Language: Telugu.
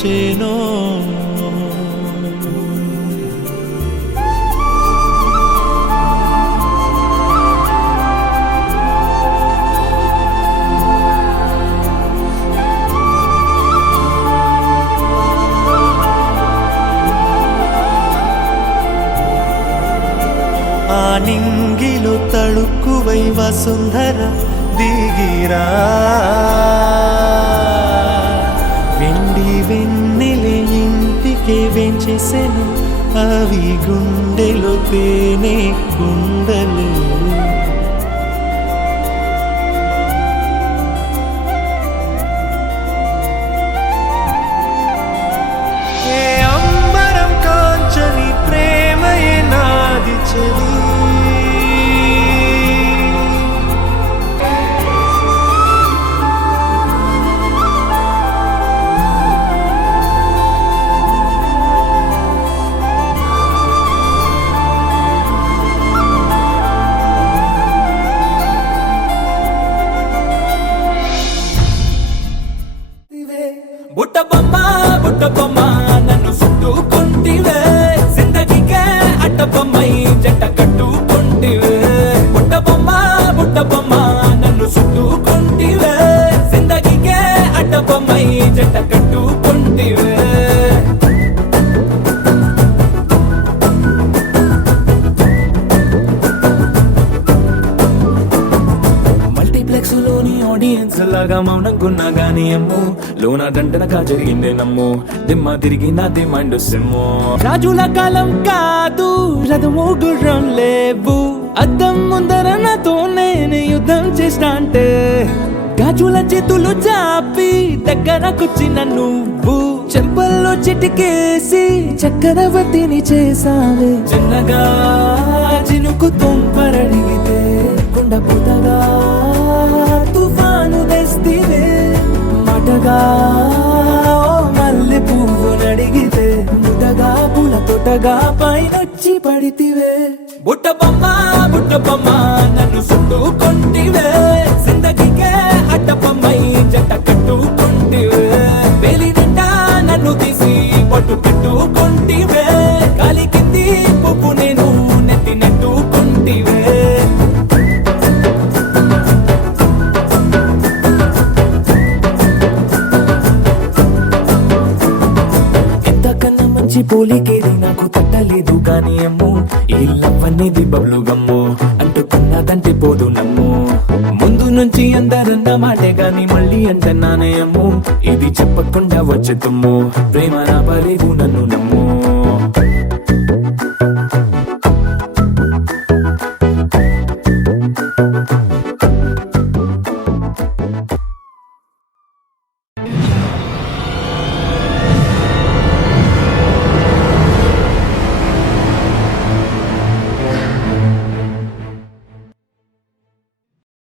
వచ్చేనో ఆ నింగిలో తళుక్కువై వసుంధర దిగిరా వెండి వెన్నెలే ఇంటికే వెంచేసెను అవి గుండెలో తేనె కుండలు ఏ అంబరం కాంచని ప్రేమయే నాది చెలి బుట్ట బొమ్మ నన్ను చుట్టుకుంటివే జిందగీకే అడ్డబొమ్మై జంట కట్టుకుంటివే బుట్ట బొమ్మ నన్ను చుట్టుకుంటివే జిందగీకే అడ్డబొమ్మై జంట కట్టుకుంటివే మల్టీప్లెక్స్ లోని ఆడియన్స్ లాగా మౌనంకున్నా గానీ అమ్ము లోన దండనగా జరిగిందే నమ్ము దిమ్మ తిరిగి నా దిమ్మండు సిమ్ము రాజుల కాలం కాదు రథము గుర్రం లేవు అద్దం ముందర నాతో నేను యుద్ధం చేస్తా అంటే గాజుల చేతులు చాపి దగ్గరకొచ్చిన నువ్వు చెంపల్లో చిటికేసి చక్రవర్తిని చేసావే చిన్నగా చినుకు తుంపరడిగితే కుండ పుటగా తుఫాను తెస్తివే మాటగా మల్లె పువ్వు నడిగితే ముదగా పూల తోటగా పైనొచ్చి పడితివే బుట్ట బొమ్మ నన్ను చుట్టుకుంటివే జిందగీకే అడ్డబొమ్మై జంట కట్టుకుంటివే వేలి నిండా నన్ను తీసి పట్టు పెట్టుకుంటివే గాలి కింది పువ్వు నేను నెత్తి నెట్టుకుంటివే పోలికేది నాకు తట్టలేదు కానీ అమ్ము ఈ లవ్ అనేది బబ్లు గమ్ము అంటుకున్నదంటే పోదు నమ్ము ముందు నుంచి అందరన్న మాటే గాని మళ్ళీ అంటున్నానే అమ్ము ఇది చెప్పకుండా వచ్చే తుమ్ము ప్రేమ నా పలేవు నన్ను నమ్ము